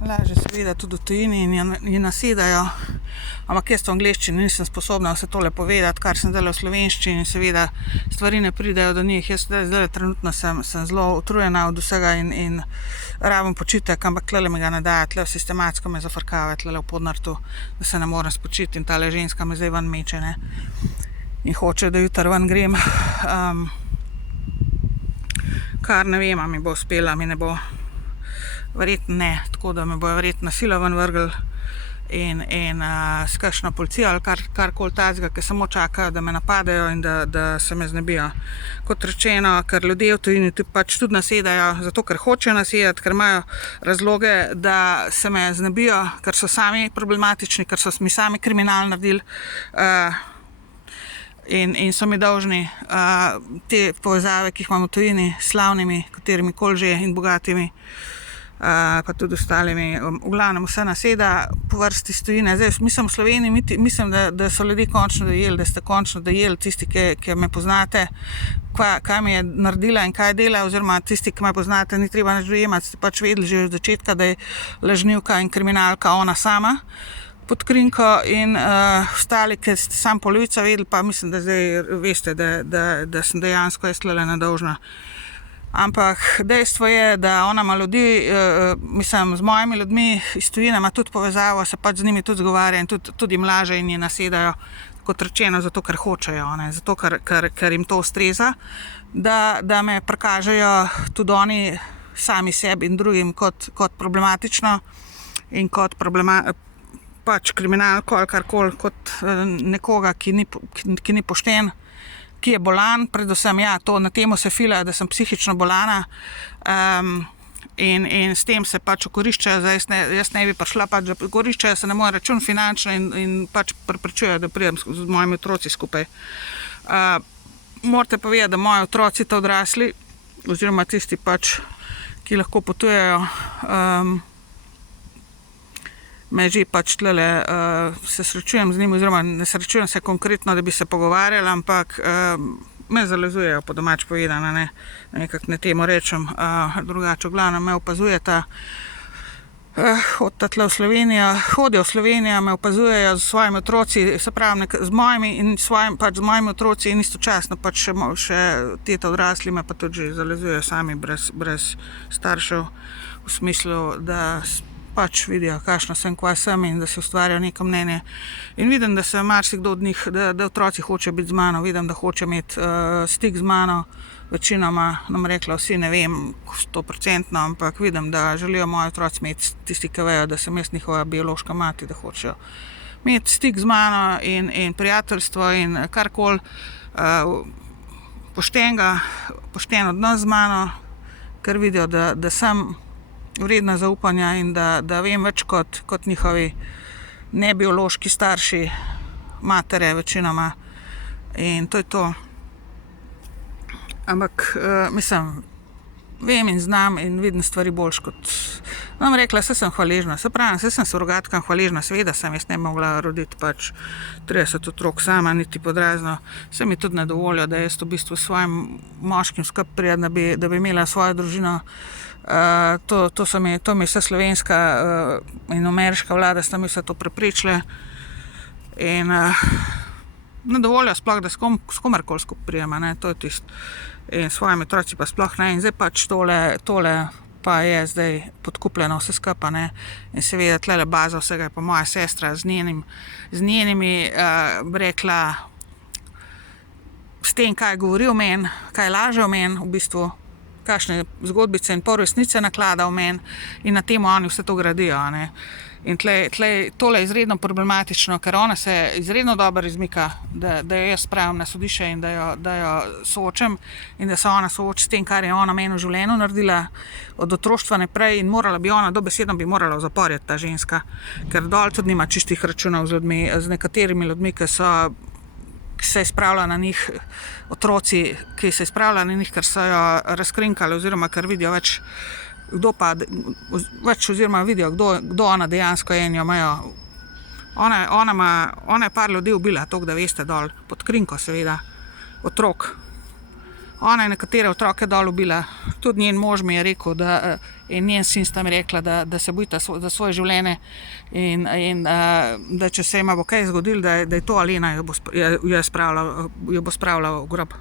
lažje seveda tudi v tujini in nasedajo, ampak jaz v angleščini nisem sposobna vse tole povedati, kar sem zdaj v slovenščini, seveda stvari ne pridejo do njih. Jaz zdaj trenutno sem zelo utrujena od vsega in rabim počitek, ampak tlele mi ga ne daje, tle sistematsko me zafrkava, tle v Podnartu, da se ne morem spočiti in tale ženska me zdaj ven meče, ne. In hoče, da jutri ven grem, kar ne vem, a mi bo uspela, mi ne bo. Verjetno ne, tako da me bojo verjetno na silo ven vrgli in s kakšno policijo ali karkoli takega, ki samo čakajo, da me napadejo in da se me znebijo. Kot rečeno, ker ljudje v tujini pač tudi nasedajo, zato ker hočejo nasedati, ker imajo razloge, da se me znebijo, ker so sami problematični, ker so mi sami kriminal naredili in so mi dolžni te povezave, ki jih imam v tujini, s slavnimi, katerimi koli že in bogatimi, pa tudi ostalimi, v glavnem vse naseda po vrsti iz tujine. Zdaj, mislim v Sloveniji, mislim, da so ljudje končno dojeli, da ste končno dojeli tisti, ki me poznate, kaj mi je naredila in kaj dela, oziroma tisti, ki me poznate, ni treba nič dojemati, ste pač vedeli že od začetka, da je lažnivka in kriminalka ona sama pod krinko in ostali, ki ste sam polovico vedeli, pa mislim, da zdaj veste, da sem dejansko jaz tlele nedolžna. Ampak dejstvo je, da ona ima ljudi, mislim, z mojimi ljudmi iz tujine ima tudi povezavo, se pač z njimi tudi zgovarja in tudi jim laže in je nasedajo, kot rečeno, zato ker hočejo, ne, zato ker jim to ustreza, da me prikažejo tudi oni sami sebi in drugim kot problematično in kot pač kriminalko ali karkoli, kot nekoga, ki ni pošten, ki je bolan, predvsem na temo se fila, da sem psihično bolana in s tem se pač okoriščajo, jaz ne bi prišla, pač da okoriščajo se na moj račun finančno in pač preprečujejo, da pridem z mojimi otroci skupaj. Morate pa vedeti, da moji otroci ta odrasli, oziroma tisti pač, ki lahko potujejo, me že pač tlele se srečujem z njimi, oziroma ne srečujem se konkretno, da bi se pogovarjali, ampak me zalezujejo, po domač povedano, ne, nekako ne temu rečem, drugače v glavnem me opazujeta, hodijo v Slovenijo, me opazujejo z svojimi otroci, se pravi z mojimi in pač z mojimi otroci in istočasno pač še teta odrasli me pa tudi že zalezujejo sami brez staršev, v smislu, da pač vidijo, kakšna sem, kva sem in da si ustvarjajo neko mnenje. In vidim, da se marsikdo od njih, da otroci hoče biti z mano, vidim, da hoče imeti stik z mano, večinoma, nam rekla vsi, ne vem, 100%, ampak vidim, da želijo moji otroci imeti tisti, ki vejo, da sem jaz njihova biološka mati, da hočejo imeti stik z mano in prijateljstvo in karkoli pošten odnos z mano, ker vidijo, da sem vredna zaupanja in da vem več kot njihovi nebiološki starši, matere večinoma, in to je to. Ampak mislim, vem in znam in vidim stvari boljš kot, nam rekla, saj sem hvaležna, se pravi, saj sem surogatkam hvaležna, seveda sem jaz ne mogla roditi pač 30 otrok sama, niti podrazno, se mi tudi ne dovolijo, da jaz v bistvu s svojim moškim skupaj prijem, da bi imela svojo družino. To mi je vse slovenska in ameriška vlada sta mi vse to preprečile in ne dovolijo sploh, da s komerkoli skupaj prijem, ne, to je tisto. In s svojimi otroci pa sploh ne, in zdaj pač tole pa je zdaj podkupljeno vse skupaj, ne, in seveda tlele baza vsega je pa moja sestra z njenimi, bi rekla, s tem, kaj govori o meni, kaj laže o meni, v bistvu, kakšne zgodbice in polresnice naklada v meni in na temu oni vse to gradijo, ne. In tole je izredno problematično, ker ona se izredno dobro izmika, da jo jaz spravim na sodišče in da jo soočam in da se ona sooči s tem, kar je ona meni v življenju naredila od otroštva naprej in morala bi ona, dobesedno bi morala v zapor iti ta ženska, ker dol tudi nima čistih računov z ljudmi, z nekaterimi ljudmi, ki se je spravila na njih, otroci, ki se je spravila na njih, ker so jo razkrinkali oziroma ker vidijo več, oziroma vidijo, kdo ona dejansko je in jo imajo. Ona je par ljudi ubila, toliko da veste dol, pod krinko seveda, otrok. Ona je nekatere otroke dol ubila. Tudi njen mož mi je rekel, in njen sin sta mi rekla, da se bojita za svoje življenje in da če se jima bo kaj zgodilo, da je to Alena jo bo spravila v grob.